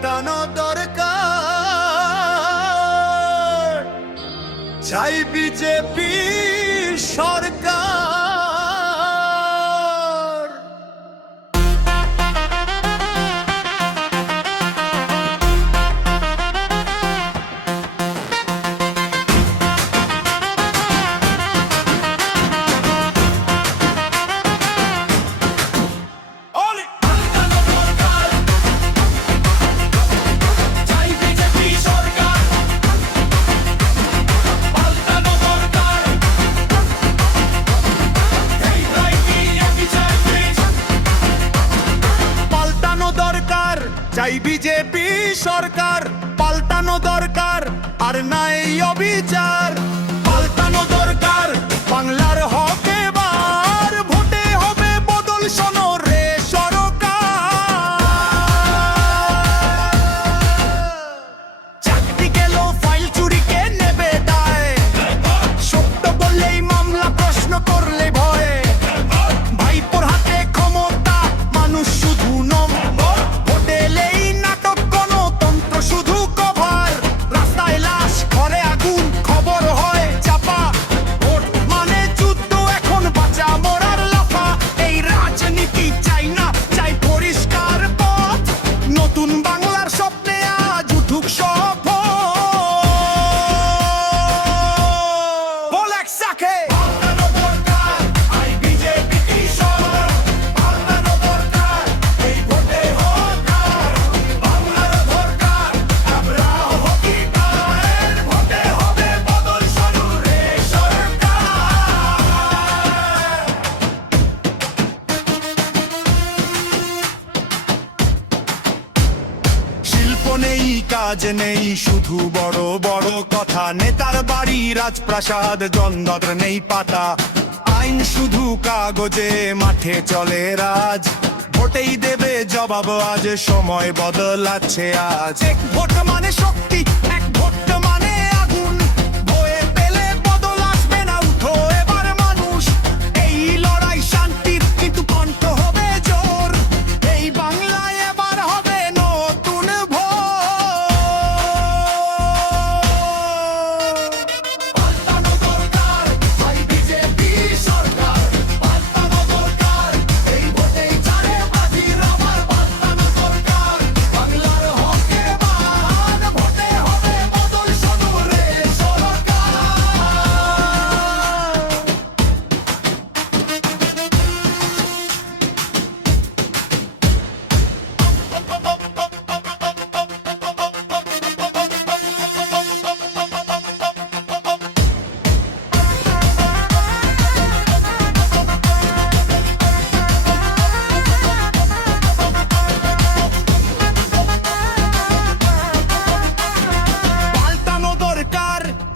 পাল্টানো দরকার, চাই বিজেপি সরকার। চাই বিজেপি সরকার, পাল্টানো দরকার আর নাই অবিচার। পাল্টানো দরকার বাংলার হক, এবার ভোটে হবে বদল, শোনো রে সরকার। চাকরি গেল, ফাইল চুরিকে নেবে দায়, সত্য বললেই মামলা, প্রশ্ন করলে ভয়। ভাইপোর হাতে ক্ষমতা, মানুষ শুধু নম্বর, নেই কাজ নেই, শুধু বড় বড় কথা। নেতার বাড়ি রাজপ্রাসাদ, জনদর নেই পাতা। আইন শুধু কাগজে, মাঠে চলে রাজ। ভোটেই দেবে জবাব আজ, সময় বদলাচ্ছে আজ। এক ভোট মানে শক্তি, এক ভোট মানে আগুন। ভয়ে পেলে বদল আসবে না, উঠো এবার মানুষ। এই লড়াই শান্তির, কিন্তু কণ্ঠ হবে জোর। এই বাংলায় এবার হবে নতুন ভোর।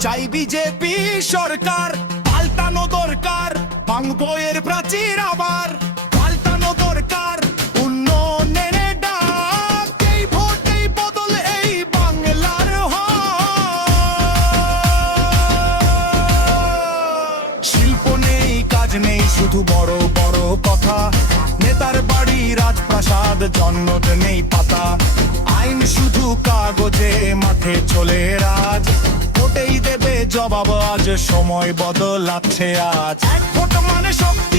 চাই বিজেপি সরকার, পাল্টানো দরকার ভাঙবো এর প্রাচীর আবার। পাল্টানো দরকার উন্নয়নের ডাক, এই ভোটেই বদল এই বাংলার হাল। শিল্প নেই, কাজ নেই, শুধু বড় বড় কথা। নেতার বাড়ি রাজপ্রাসাদ, জন্মত নেই পাতা। আইন শুধু কাগজে, মাঠে চলে রাজ। ভোটেই দেবে জবাব আজ, সময় বদলাচ্ছে আজ। এক ভোট মানে শক্তি।